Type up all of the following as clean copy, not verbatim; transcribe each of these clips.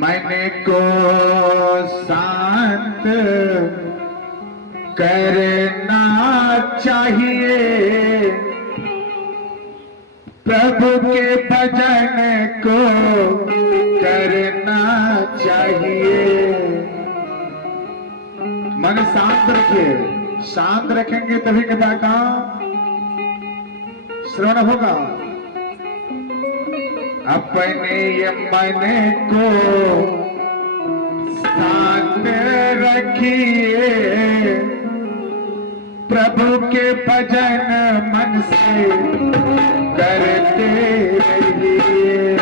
मन को शांत करना चाहिए, प्रभु के भजन को करना चाहिए। मन शांत रखिए, शांत रखेंगे तभी कथा का श्रवण होगा। अपने ये मन को शांत रखिए, प्रभु के भजन मन से करते रहिए।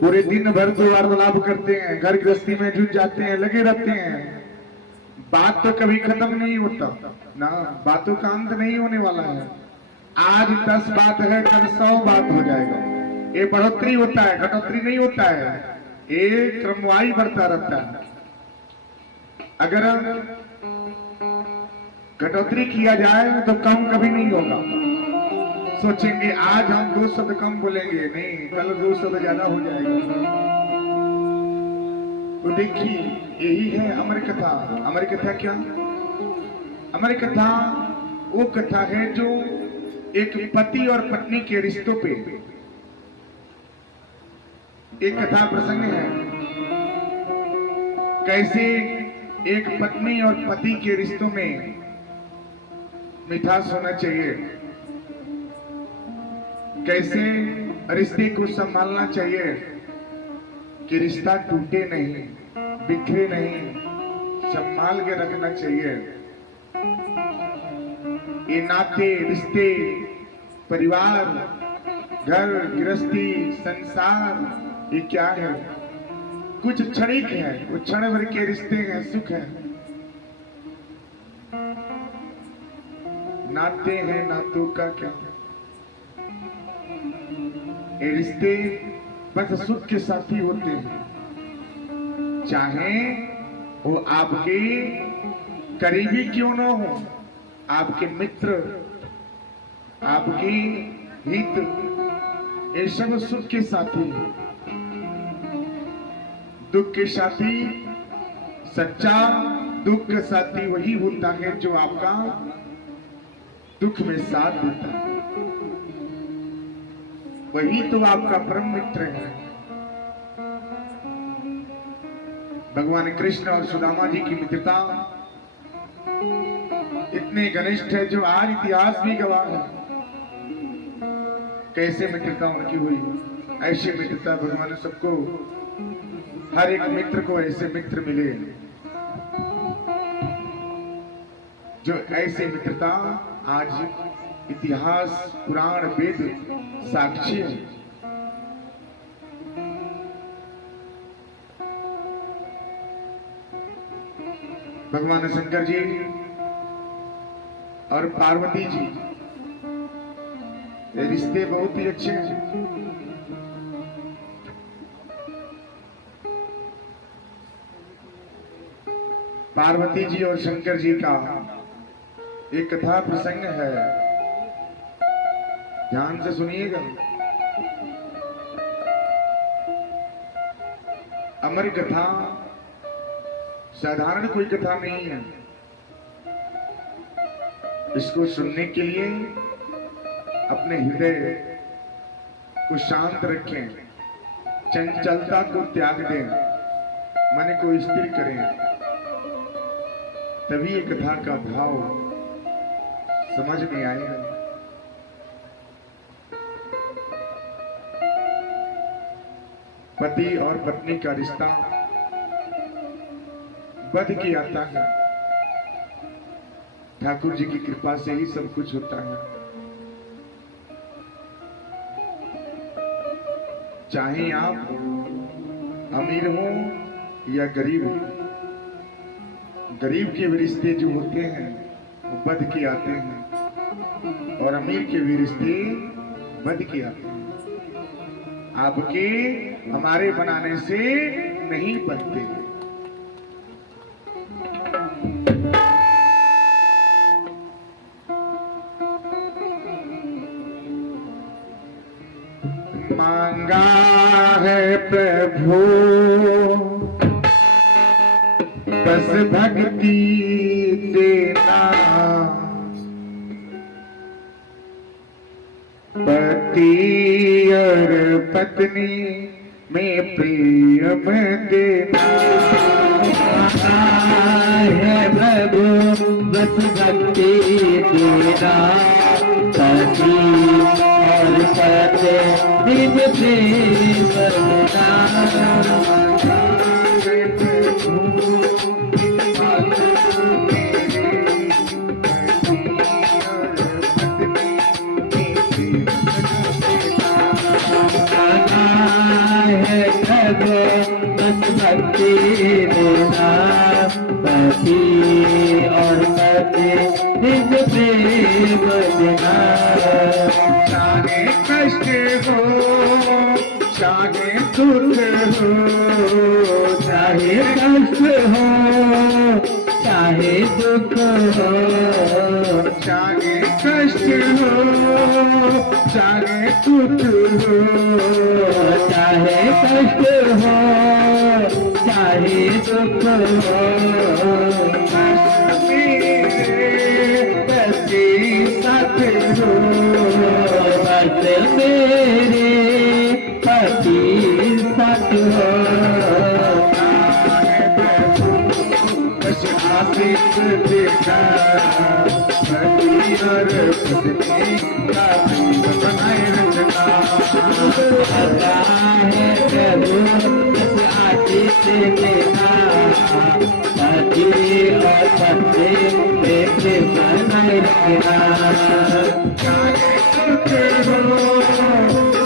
पूरे दिन भर तो वार्तालाप करते हैं, घर गृहस्थी में जुट जाते हैं, लगे रहते हैं। बात तो कभी खत्म नहीं होता ना, बातों का अंत नहीं होने वाला है। आज 10 बात है, कल 100 बात हो जाएगा। ये बढ़ोतरी होता है, घटोतरी नहीं होता है, ये क्रमवाही बढ़ता रहता है। अगर घटोतरी किया जाए तो कम कभी नहीं होगा। सोचेंगे आज हम 2 शब्द कम बोलेंगे, नहीं कल 2 शब्द ज्यादा हो जाएगा। तो देखिए यही है अमर कथा। अमर कथा क्या? अमर कथा वो कथा है जो एक पति और पत्नी के रिश्तों पे एक कथा प्रसंग है। कैसे एक पत्नी और पति के रिश्तों में मिठास होना चाहिए, कैसे रिश्ते को संभालना चाहिए कि रिश्ता टूटे नहीं, बिखरे नहीं, संभाल के रखना चाहिए। ये नाते, रिश्ते, परिवार, घर गृहस्थी, संसार, ये क्या है? कुछ क्षणिक है, वो क्षण भर के रिश्ते हैं, सुख है। नाते हैं, नातों का क्या? ये रिश्ते बस सुख के साथी होते हैं, चाहे वो आपके करीबी क्यों न हो, आपके मित्र, आपके हित, ये सब सुख के साथी हैं। दुख के साथी, सच्चा दुख का साथी वही होता है जो आपका दुख में साथ देता है, वही तो आपका परम मित्र है। भगवान कृष्ण और सुदामा जी की मित्रता इतने घनिष्ठ है जो आज इतिहास भी गवाह है। कैसे मित्रता उनकी हुई? ऐसी मित्रता भगवान ने सबको, हर एक मित्र को ऐसे मित्र मिले जो ऐसे मित्रता आज इतिहास, पुराण, वेद साक्षी है। भगवान शंकर जी और पार्वती जी, ये रिश्ते बहुत ही अच्छे हैं। पार्वती जी और शंकर जी का एक कथा प्रसंग है, ध्यान से सुनिएगा। अमर कथा साधारण कोई कथा नहीं है। इसको सुनने के लिए अपने हृदय को शांत रखें, चंचलता को त्याग दें, मन को स्थिर करें, तभी ये कथा का भाव समझ में आएगा। पति और पत्नी का रिश्ता बध के आता है, ठाकुर जी की कृपा से ही सब कुछ होता है। चाहे आप अमीर हो या गरीब हो, गरीब के भी रिश्ते जो होते हैं वो बध के आते हैं, और अमीर के भी रिश्ते बध के आते हैं। आपके हमारे बनाने से नहीं बनते। मांगा है प्रभु बस भक्ति देना, पति और पत्नी में प्रेम देना है प्रभु बस भक्ति देना, पति और पत्नी में प्रेम देना। भक्ति देना, पति और पत्नी में प्रेम देना। चाहे कष्ट हो, चाहे दुख हो, चाहे कष्ट हो, चाहे दुख हो, चाहे कष्ट हो, चाहे कुछ हो, चाहे कष्ट हो, चाहे दुख हो, बसी साथ हो, बस मेरे पति साथ हो। बस आशिक देखा पति और पत्नी का प्रेम बनाए रखना। पता है प्रभु इस आशीष देखा पति और पत्नी में प्रेम बनाए रखना। चाहे सुख हो,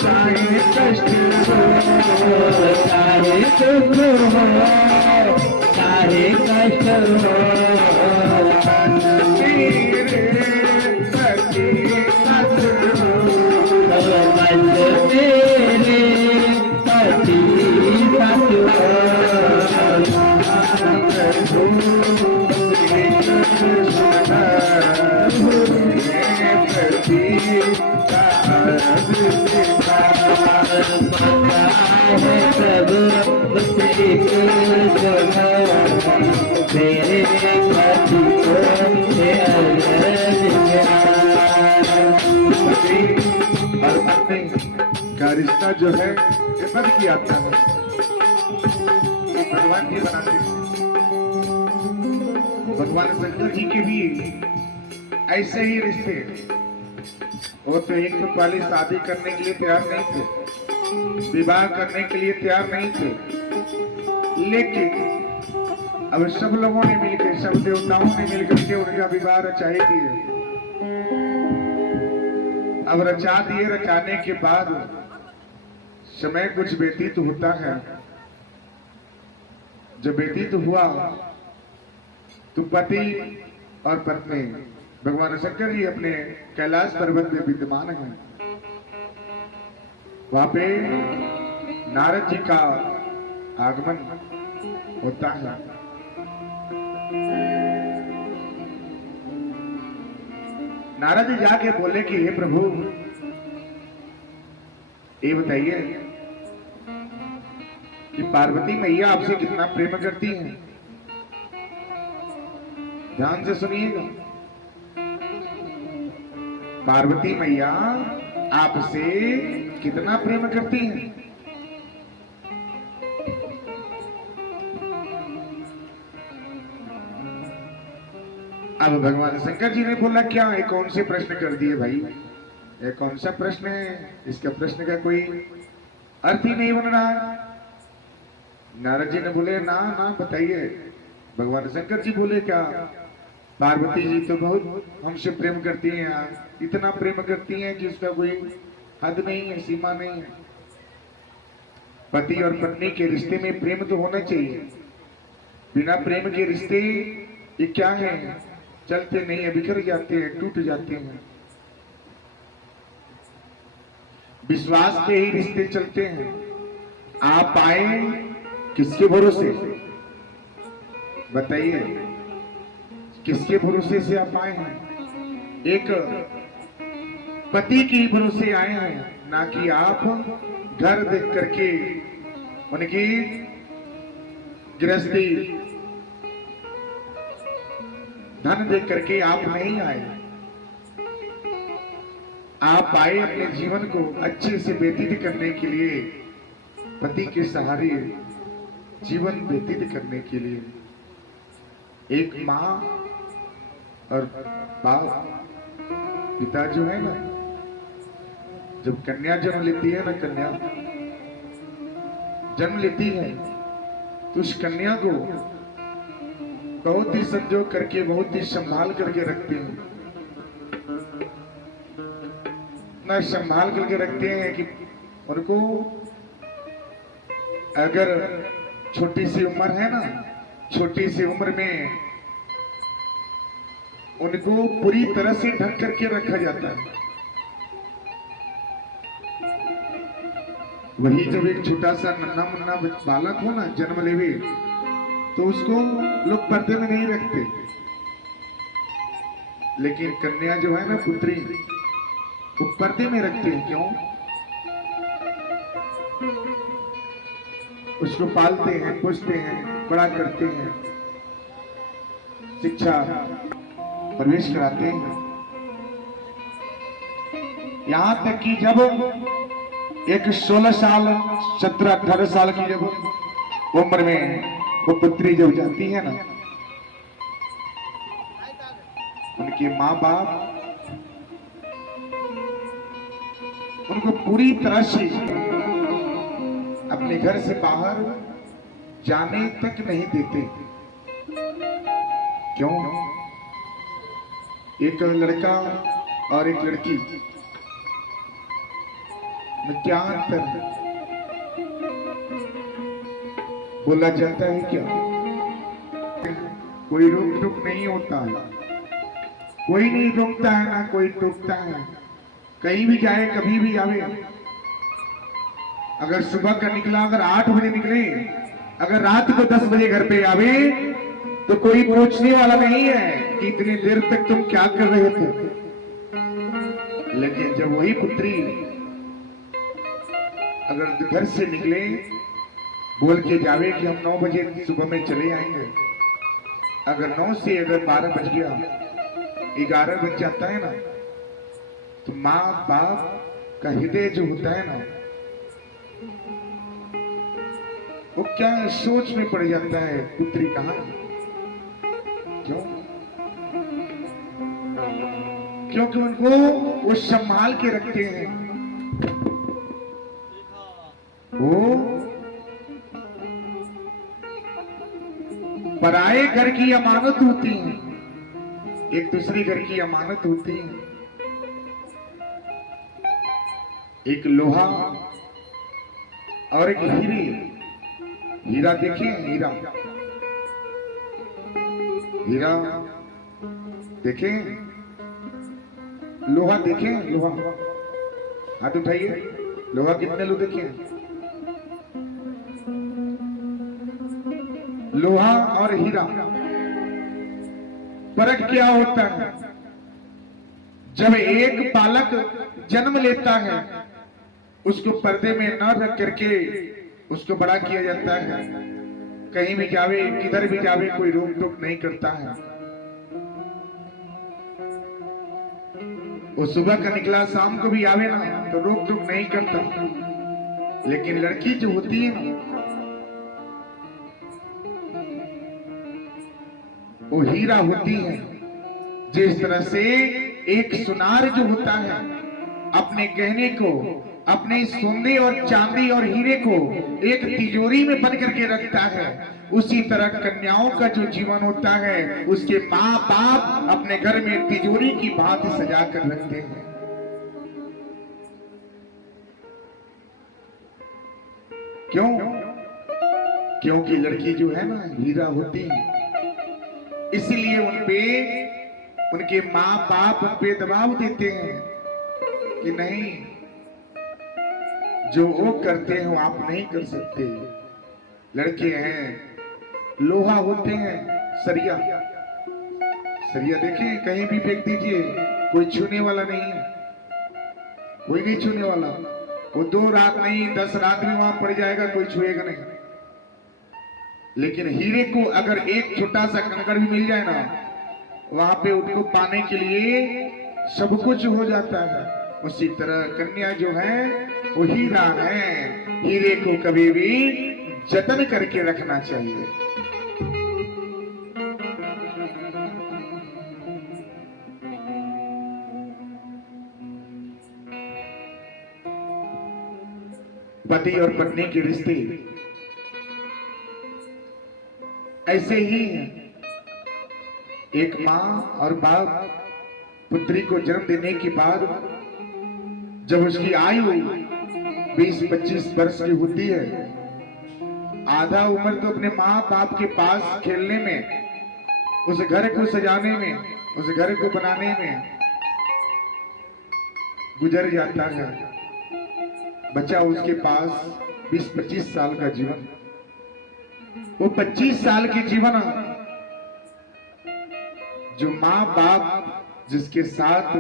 चाहे कष्ट हो, चाहे दुख हो, चाहे कष्ट हो, मेरे पति साथ हो, बस मेरे पति साथ हो। प्रभु बस एक सुनो मेरे पति को और पत्नी का रिश्ता जो है ये बद किया था भगवान जी बनाते हैं। भगवान शंकर जी के भी ऐसे ही रिश्ते। वो तो एक तो पहले शादी करने के लिए तैयार नहीं थे, विवाह करने के लिए तैयार नहीं थे, लेकिन अब सब लोगों ने मिलकर, सब देवताओं ने मिलकर के उनका विवाह रचा ही दिए। अब रचा दिए, रचाने के बाद समय कुछ व्यतीत होता है। जब व्यतीत हुआ तो पति और पत्नी भगवान शंकर जी अपने कैलाश पर्वत में विद्यमान हैं। वहां पे नारद जी का आगमन होता है। नारद जी जाके बोले कि हे प्रभु, ये बताइए कि पार्वती मैया आपसे कितना प्रेम करती हैं। ध्यान से सुनिएगा। पार्वती मैया आपसे कितना प्रेम करती हैं। अब भगवान शंकर जी ने बोला, क्या ये कौन से प्रश्न कर दिए भाई, ये कौन सा प्रश्न है, इसका प्रश्न का कोई अर्थ ही नहीं बन रहा है। नारद जी ने बोले, ना ना बताइए। भगवान शंकर जी बोले, क्या पार्वती जी तो बहुत हमसे प्रेम करती हैं, इतना प्रेम करती हैं कि उसका कोई हद नहीं है, सीमा नहीं है। पति और पत्नी के रिश्ते में प्रेम तो होना चाहिए। बिना प्रेम के रिश्ते ये क्या है, चलते नहीं है, बिखर जाते हैं, टूट जाते हैं। विश्वास पे ही रिश्ते चलते हैं। आप आए किसके भरोसे, बताइए, किसके भरोसे से आप आए हैं? एक पति के ही भरोसे आए हैं, ना कि आप घर देख करके उनकी गृहस्थी धन देख करके आप नहीं आए। आप आए अपने जीवन को अच्छे से व्यतीत करने के लिए, पति के सहारे जीवन व्यतीत करने के लिए। एक माँ और बाप, पिता जो है ना, जब कन्या जन्म लेती है ना, कन्या जन्म लेती है तो उस कन्या को बहुत ही संजोग करके, बहुत ही संभाल करके रखते हैं। ना संभाल करके रखते हैं कि उनको अगर छोटी सी उम्र है ना, छोटी सी उम्र में उनको पूरी तरह से ढक करके रखा जाता है। वही जब एक छोटा सा नन्हा मुन्ना बालक हो ना, जन्म लेवे, तो उसको लोग पर्दे में नहीं रखते, लेकिन कन्या जो है ना, पुत्री, वो पर्दे में रखते हैं। क्यों? उसको पालते हैं, पोसते हैं, बड़ा करते हैं, शिक्षा प्रवेश कराते हैं। यहां तक कि जब एक 16 साल 17-18 साल की जब उम्र में वो पुत्री जब जाती है ना, उनके माँ बाप उनको पूरी तरह से अपने घर से बाहर जाने तक नहीं देते। क्यों? एक लड़का और एक लड़की में क्या अंतर है? बोला जाता है क्या? कोई रोक टोक नहीं होता है, कोई नहीं रोकता है, ना कोई टोकता है। कहीं भी जाए, कभी भी आवे, अगर सुबह का निकला, अगर 8 बजे निकले, अगर रात को 10 बजे घर पे आवे, तो कोई पूछने वाला नहीं है कि इतनी देर तक तुम क्या कर रहे थे। लेकिन जब वही पुत्री अगर घर से निकले, बोल के जावे कि हम 9 बजे सुबह में चले आएंगे, अगर 9 से अगर 12 बज गया, 11 बज जाता है ना, तो माँ बाप का हृदय जो होता है ना, वो क्या सोच में पड़ जाता है, पुत्री कहाँ? क्यों? क्योंकि उनको वो संभाल के रखते हैं। वो पराए घर की अमानत होती है, एक दूसरे घर की अमानत होती है। एक लोहा और एक हीरे, हीरा देखे? हीरा, हीरा देखे? लोहा देखे? लोहा हाथ उठाइए। लोहा कितने लोग देखे? लोहा और हीरा, फर्क क्या होता है? जब एक बालक जन्म लेता है, उसको पर्दे में न रख करके उसको बड़ा किया जाता है। कहीं भी जावे, किधर भी जावे, कोई रोक टोक नहीं करता है। वो सुबह का निकला, शाम को भी आवे ना, तो रोक टोक नहीं करता। लेकिन लड़की जो होती है ना, वो हीरा होती है। जिस तरह से एक सुनार जो होता है अपने गहने को, अपने सोने और चांदी और हीरे को एक तिजोरी में बंद करके रखता है, उसी तरह कन्याओं का जो जीवन होता है, उसके माँ बाप अपने घर में तिजोरी की भांति सजा कर रखते हैं। क्यों? क्योंकि लड़की जो है ना, हीरा होती है। इसलिए उनपे उनके माँ बाप उन पे दबाव देते हैं कि नहीं, जो वो करते हैं वो आप नहीं कर सकते। लड़के हैं, लोहा होते हैं, सरिया, सरिया देखें, कहीं भी फेंक दीजिए, कोई छूने वाला नहीं है, कोई नहीं छूने वाला। वो 2 रात नहीं, 10 रात भी वहां पड़ जाएगा, कोई छुएगा नहीं। लेकिन हीरे को अगर एक छोटा सा कंकड़ भी मिल जाए ना, वहां पे उनको पाने के लिए सब कुछ हो जाता है। उसी तरह कन्या जो है वो हीरा है, हीरे को कभी भी जतन करके रखना चाहिए। पति और पत्नी के रिश्ते ऐसे ही हैं। एक माँ और बाप पुत्री को जन्म देने के बाद जब उसकी आयु 20-25 वर्ष की होती है, आधा उम्र तो अपने माँ बाप के पास खेलने में, उस घर को सजाने में, उस घर को बनाने में गुजर जाता है। बचा उसके पास 20-25 साल का जीवन। वो 25 साल की जीवन जो माँ बाप जिसके साथ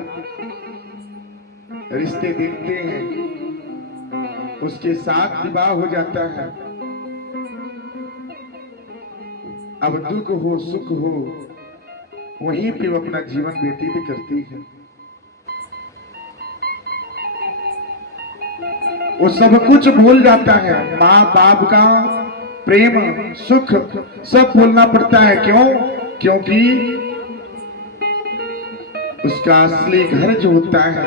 रिश्ते देखते हैं उसके साथ विवाह हो जाता है। अब दुख हो सुख हो वहीं पे वो अपना जीवन व्यतीत करती है। वो सब कुछ भूल जाता है, माँ बाप का प्रेम सुख सब भूलना पड़ता है। क्यों? क्योंकि उसका असली घर जो होता है,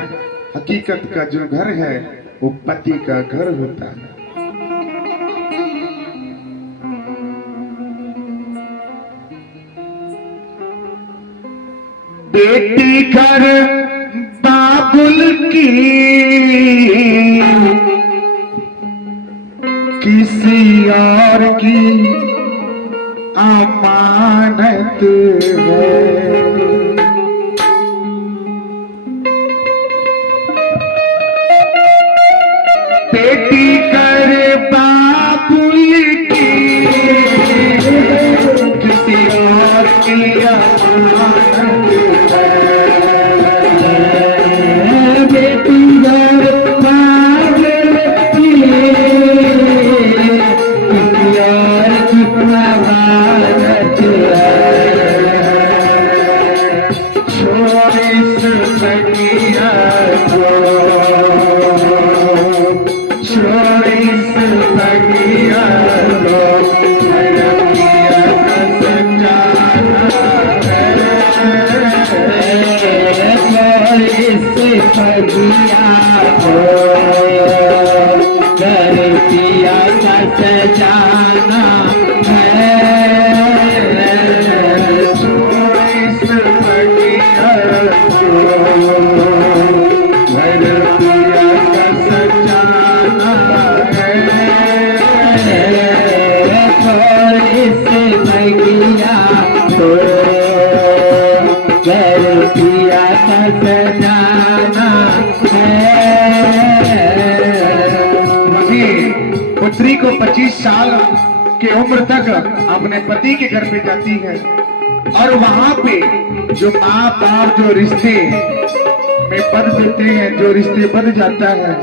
हकीकत का जो घर है वो पति का घर होता है। बेटी घर बाबुल की किसी और की अमानत है। बेटी कर बाबुल की किसी और की अमानत है। बेटी घर बाबुल की किसी और की अमानत है। छोड़ इस बगिया को, छोड़ इस बगिया को, बगिया का सजाना है। छोड़ इस बगिया को, बगिया का सजाना है। छोड़ इस बगिया को, बगिया का सजाना बगिया को, बगिया का सजाना है। वही पुत्री को 25 साल की उम्र तक अपने पति के घर पे जाती है और वहां पे जो माँ बाप जो रिश्ते में बंध देते हैं, जो रिश्ते बंध जाता है,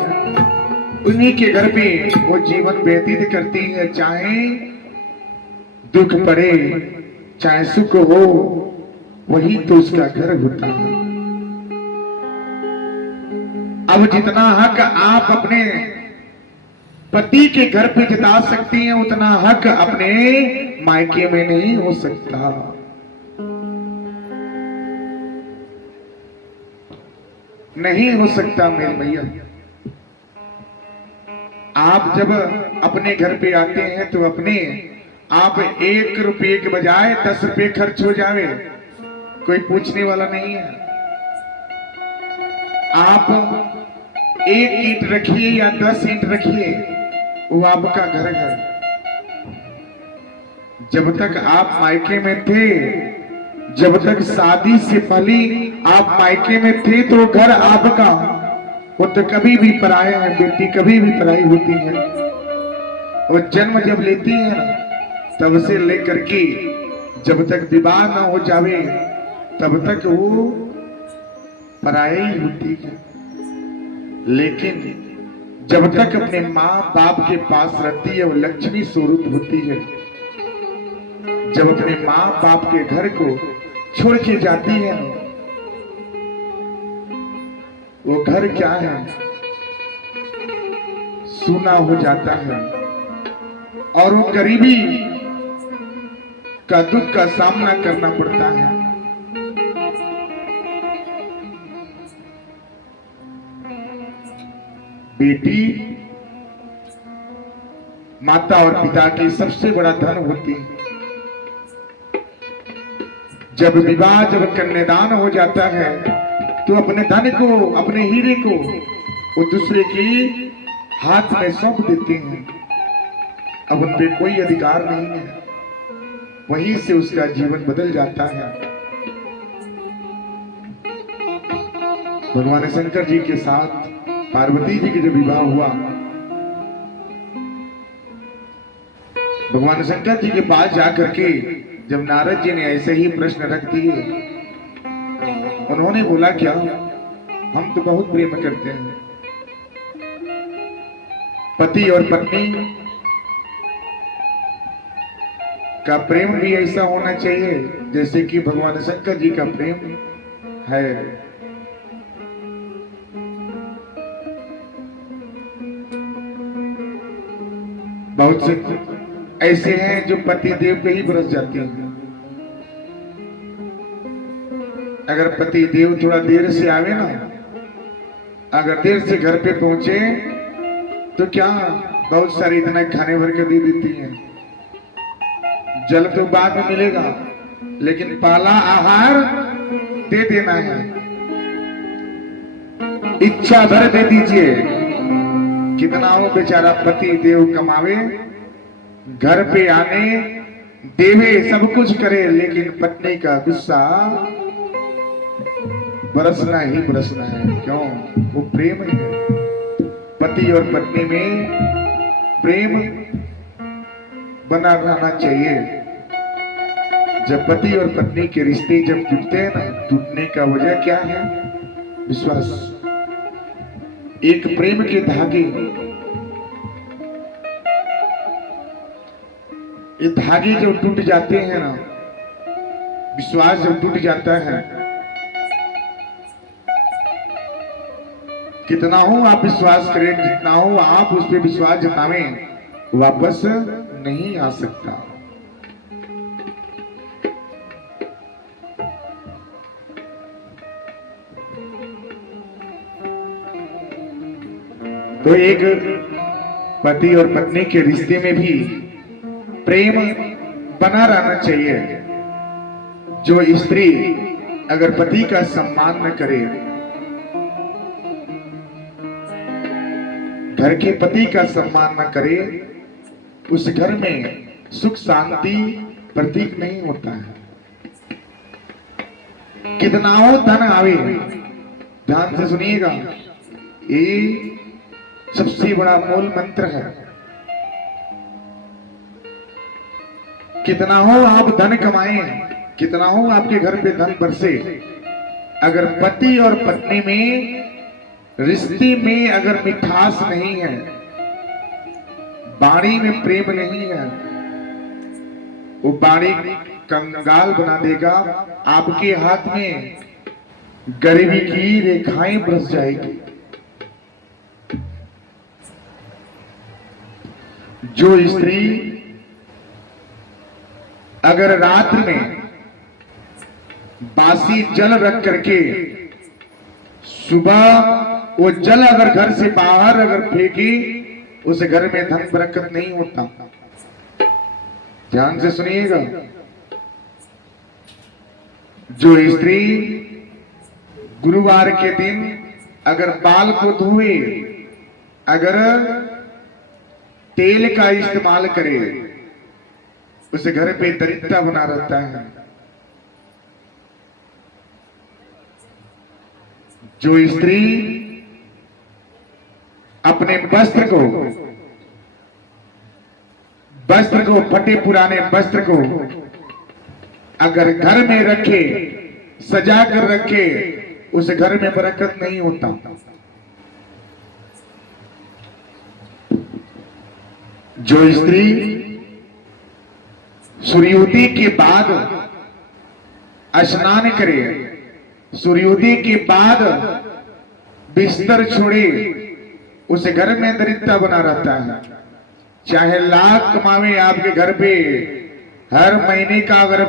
उन्हीं के घर पे वो जीवन व्यतीत करती है। चाहे दुख पड़े चाहे सुख हो, वही तो उसका घर होता है। अब जितना हक आप अपने पति के घर पे जता सकती हैं उतना हक अपने मायके में नहीं हो सकता। नहीं हो सकता मेरे भैया। आप जब अपने घर पे आते हैं तो अपने आप 1 रुपये के बजाय 10 रुपये खर्च हो जावे, कोई पूछने वाला नहीं है। आप 1 ईंट रखिए या 10 ईंट रखिए, वो आपका घर है। जब तक आप मायके में थे, जब तक शादी से पहले आप मायके में थे तो घर आपका, वो तो कभी भी पराया है। बेटी कभी भी पराई होती है। वो जन्म जब लेती है ना, तब से लेकर के जब तक विवाह ना हो जावे तब तक वो पराई ही होती है। लेकिन जब तक अपने माँ बाप के पास रहती है वो लक्ष्मी स्वरूप होती है। जब अपने माँ बाप के घर को छोड़ के जाती है, वो घर क्या है, सूना हो जाता है और वो गरीबी का दुख का सामना करना पड़ता है। बेटी माता और पिता की सबसे बड़ा धन होती है। जब विवाह, जब कन्यादान हो जाता है तो अपने धन को, अपने हीरे को वो दूसरे के हाथ में सौंप देते हैं। अब उन पे कोई अधिकार नहीं है। वहीं से उसका जीवन बदल जाता है। भगवान शंकर जी के साथ पार्वती जी का जब विवाह हुआ, भगवान शंकर जी के पास जाकर के जब नारद जी ने ऐसे ही प्रश्न रख दिए, उन्होंने बोला क्या, हम तो बहुत प्रेम करते हैं। पति और पत्नी का प्रेम भी ऐसा होना चाहिए जैसे कि भगवान शंकर जी का प्रेम है। बहुत से ऐसे हैं जो पति देव पे ही बरस जाते हैं। अगर पति देव थोड़ा देर से आवे ना, अगर देर से घर पे पहुंचे तो क्या बहुत सारी इतना खाने भर के दे देती हैं। जल तो बाद में मिलेगा, लेकिन पहला आहार दे देना है। इच्छा भर दे दीजिए। कितना हो बेचारा पति देव कमावे, घर पे आने देवे, सब कुछ करे, लेकिन पत्नी का गुस्सा बरसना ही बरसना है। क्यों? वो प्रेम है। पति और पत्नी में प्रेम बना रहना चाहिए। जब पति और पत्नी के रिश्ते जब टूटते हैं ना, टूटने का वजह क्या है? विश्वास। एक प्रेम के धागे, ये धागे जब टूट जाते हैं ना, विश्वास जब टूट जाता है, कितना हो आप विश्वास करें, जितना हो आप उस पर विश्वास जतावें, वापस नहीं आ सकता। तो एक पति और पत्नी के रिश्ते में भी प्रेम बना रहना चाहिए। जो स्त्री अगर पति का सम्मान न करे, घर के पति का सम्मान न करे, उस घर में सुख शांति प्रतीक नहीं होता है। कितना हो धन आवे, ध्यान से सुनिएगा, ये सबसे बड़ा मूल मंत्र है। कितना हो आप धन कमाएं, कितना हो आपके घर पे धन बरसे, अगर पति और पत्नी में रिश्ते में अगर मिठास नहीं है, वाणी में प्रेम नहीं है, वो वाणी कंगाल बना देगा। आपके हाथ में गरीबी की रेखाएं बरस जाएगी। जो स्त्री अगर रात में बासी जल रख करके सुबह वो जल अगर घर से बाहर अगर फेंकी, उस घर में धन बरकत नहीं होता। ध्यान से सुनिएगा। जो स्त्री गुरुवार के दिन अगर बाल को धोए, अगर तेल का इस्तेमाल करे, उस घर पे दरिद्रता बना रहता है। जो स्त्री अपने वस्त्र को फटे पुराने वस्त्र को अगर घर में रखे, सजा कर रखे, उस घर में बरकत नहीं होता। जो स्त्री सूर्योदय के बाद स्नान करे, सूर्योदय के बाद बिस्तर छोड़े, उस घर में दरिद्रता बना रहता है। चाहे लाख कमावे आपके घर पे, हर महीने का अगर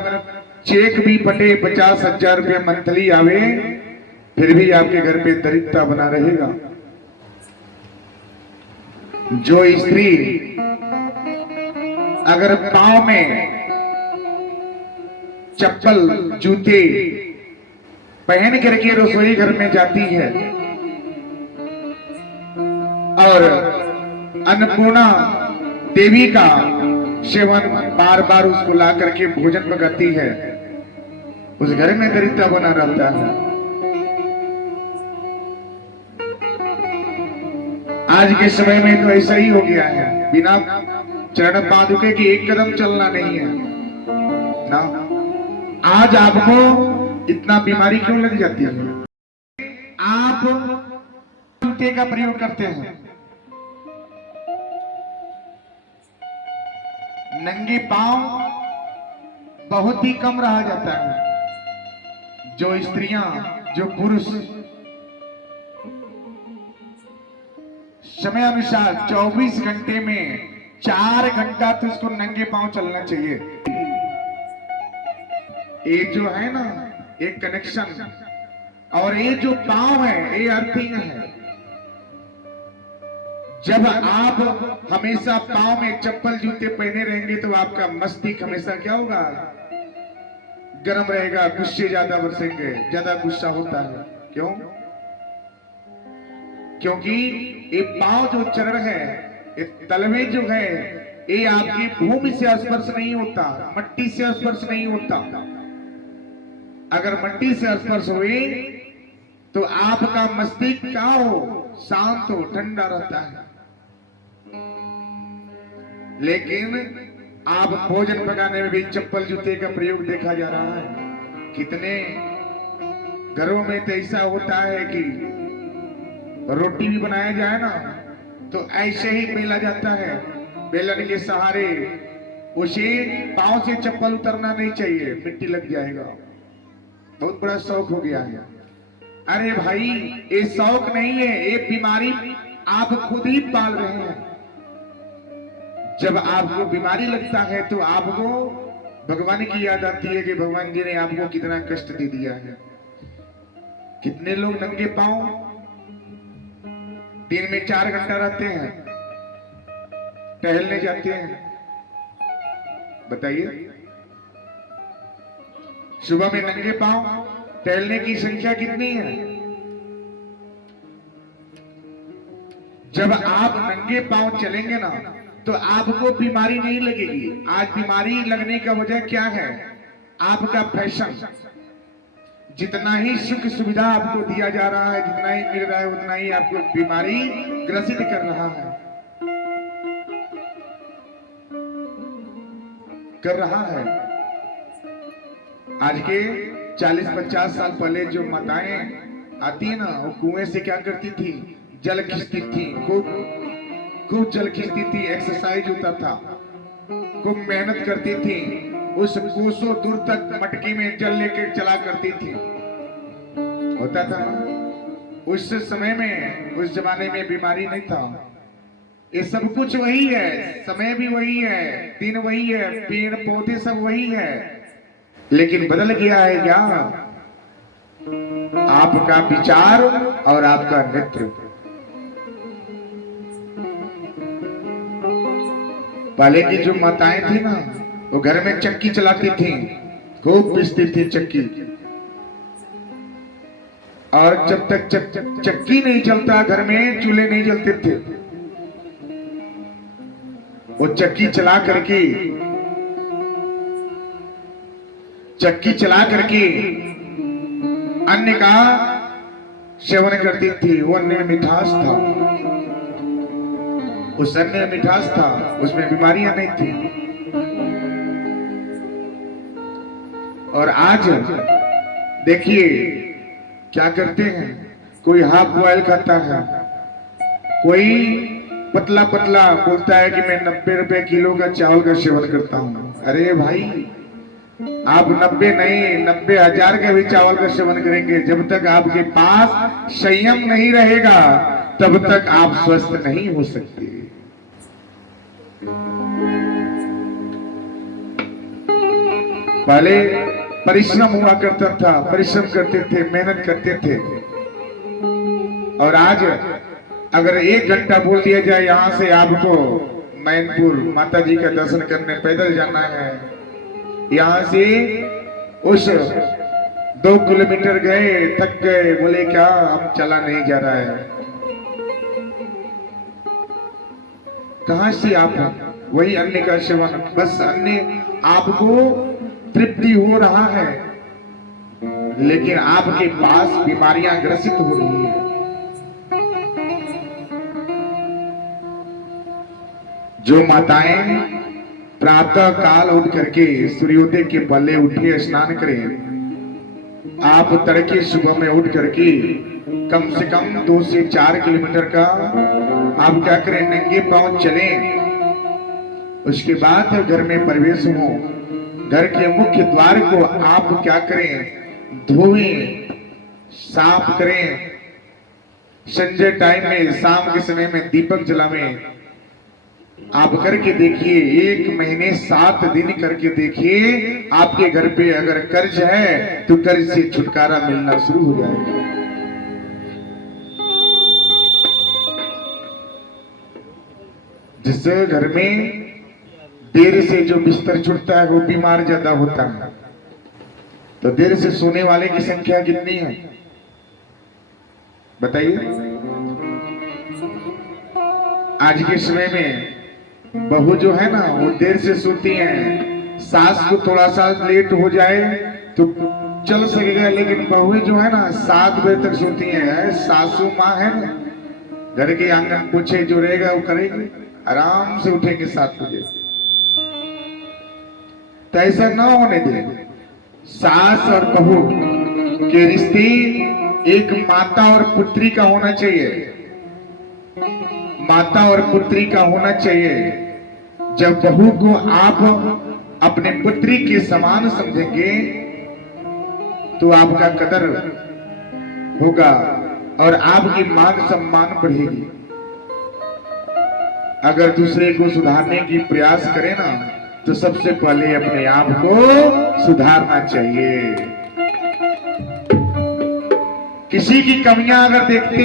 चेक भी फटे 50,000 रुपये मंथली आवे, फिर भी आपके घर पे दरिद्रता बना रहेगा। जो स्त्री अगर पांव में चप्पल जूते पहन करके रसोई घर में जाती है और अन्नपूर्णा देवी का सेवन बार बार उसको ला करके भोजन पकाती है, उस घर में दरिद्रता बना रहता है। आज के समय में तो ऐसा ही हो गया है। बिना चरण पादुके की एक कदम चलना नहीं है ना। आज आपको इतना बीमारी क्यों लग जाती है? आप जूते का प्रयोग करते हैं, नंगे पांव बहुत ही कम रहा जाता है। जो स्त्रियां, जो पुरुष समय अनुसार 24 घंटे में 4 घंटा तो उसको नंगे पांव चलना चाहिए। ये जो है ना, एक कनेक्शन, और ये जो पांव है ये अर्थिंग है। जब आप हमेशा पांव में चप्पल जूते पहने रहेंगे तो आपका मस्तिष्क हमेशा क्या होगा? गर्म रहेगा, गुस्से ज्यादा बरसेंगे, ज्यादा गुस्सा होता है। क्यों? क्योंकि ये पांव जो चरण है, ये तलवे जो है, ये आपकी भूमि से स्पर्श नहीं होता, मट्टी से स्पर्श नहीं होता। अगर मट्टी से स्पर्श हुए तो आपका मस्तिष्क क्या हो? शांत हो, ठंडा रहता है। लेकिन आप भोजन पकाने में भी चप्पल जूते का प्रयोग देखा जा रहा है। कितने घरों में तो ऐसा होता है कि रोटी भी बनाया जाए ना तो ऐसे ही बेला जाता है, बेलन के सहारे। उसे पांव से चप्पल उतरना नहीं चाहिए, मिट्टी लग जाएगा। बहुत बड़ा शौक हो गया है। अरे भाई, ये शौक नहीं है, ये बीमारी आप खुद ही पाल रहे हैं। जब आपको बीमारी लगता है तो आपको भगवान की याद आती है कि भगवान जी ने आपको कितना कष्ट दे दिया है। कितने लोग नंगे पांव दिन में 4 घंटा रहते हैं, टहलने जाते हैं। बताइए, सुबह में नंगे पांव टहलने की संख्या कितनी है? जब आप नंगे पांव चलेंगे ना तो आपको बीमारी नहीं लगेगी। आज बीमारी लगने का वजह क्या है? आपका फैशन। जितना ही सुख सुविधा आपको दिया जा रहा है, जितना ही मिल रहा है, उतना ही आपको बीमारी ग्रसित कर रहा है, कर रहा है। आज के 40-50 साल पहले जो माताएं आती है ना, वो कुएं से क्या करती थी? जल खींचती थी, खूब जल खींचती थी। एक्सरसाइज होता था, खूब मेहनत करती थी। उस कोसों दूर तक मटकी में जल लेकर चला करती थी। होता था ना? उस समय में, उस जमाने में बीमारी नहीं था। ये सब कुछ वही है, समय भी वही है, दिन वही है, पेड़ पौधे सब वही है, लेकिन बदल गया है क्या? आपका विचार और आपका नेतृत्व। पहले की जो माताएं थी ना, वो घर में चक्की चलाती थी, खूब पीसती थी चक्की। और जब तक चक्की नहीं चलता घर में, चूल्हे नहीं जलते थे। वो चक्की चला करके अन्न का सेवन करती थी। वो अन्न में मिठास था, उस अन्न में मिठास था, उसमें बीमारियां नहीं थी। और आज देखिए क्या करते हैं, कोई हाफ बॉयल खाता है, कोई पतला पतला बोलता है कि मैं 90 रुपए किलो का चावल का सेवन करता हूं। अरे भाई, आप 90 नहीं, 90,000 का भी चावल का सेवन करेंगे, जब तक आपके पास संयम नहीं रहेगा तब तक आप स्वस्थ नहीं हो सकते। पहले परिश्रम हुआ करता था, परिश्रम करते थे, मेहनत करते थे। और आज अगर 1 घंटा बोल दिया जाए यहाँ से आपको मैनपुर माता जी का दर्शन करने पैदल जाना है, यहाँ से उस 2 किलोमीटर गए, थक गए, बोले क्या अब चला नहीं जा रहा है। कहां से आप वही अन्न का सेवन, बस अन्न आपको तृप्ति हो रहा है, लेकिन आपके पास बीमारियां ग्रसित हो रही है। जो माताएं प्रातः काल उठ करके सूर्योदय के पहले उठे स्नान करें, आप तड़के सुबह में उठ करके कम से कम 2 से 4 किलोमीटर का आप क्या करें, नंगे पांव चलें। उसके बाद घर में प्रवेश हो, घर के मुख्य द्वार को आप क्या करें, धोएं, साफ करें। संजय टाइम में, शाम के समय में दीपक जलावें। आप करके देखिए, 1 महीने 7 दिन करके देखिए, आपके घर पे अगर कर्ज है तो कर्ज से छुटकारा मिलना शुरू हो जाएगा। जिससे घर में देर से जो बिस्तर छूटता है वो बीमार ज्यादा होता है। तो देर से सोने वाले की संख्या कितनी है बताइए। आज के समय में बहू जो है ना वो देर से सोती हैं। सास को थोड़ा सा लेट हो जाए तो चल सकेगा, लेकिन बहुएं जो है ना 7 बजे तक सोती हैं। सासू माँ है ना, घर के आंगन पोछे जो रहेगा वो करेंगे, आराम से उठेंगे 7 बजे। तो ऐसा ना होने दें। सास और बहू के रिश्ते एक माता और पुत्री का होना चाहिए, माता और पुत्री का होना चाहिए। जब बहू को आप अपने पुत्री के समान समझेंगे तो आपका कदर होगा और आपकी मान सम्मान बढ़ेगी। अगर दूसरे को सुधारने की प्रयास करें ना तो सबसे पहले अपने आप को सुधारना चाहिए। किसी की कमियां अगर देखते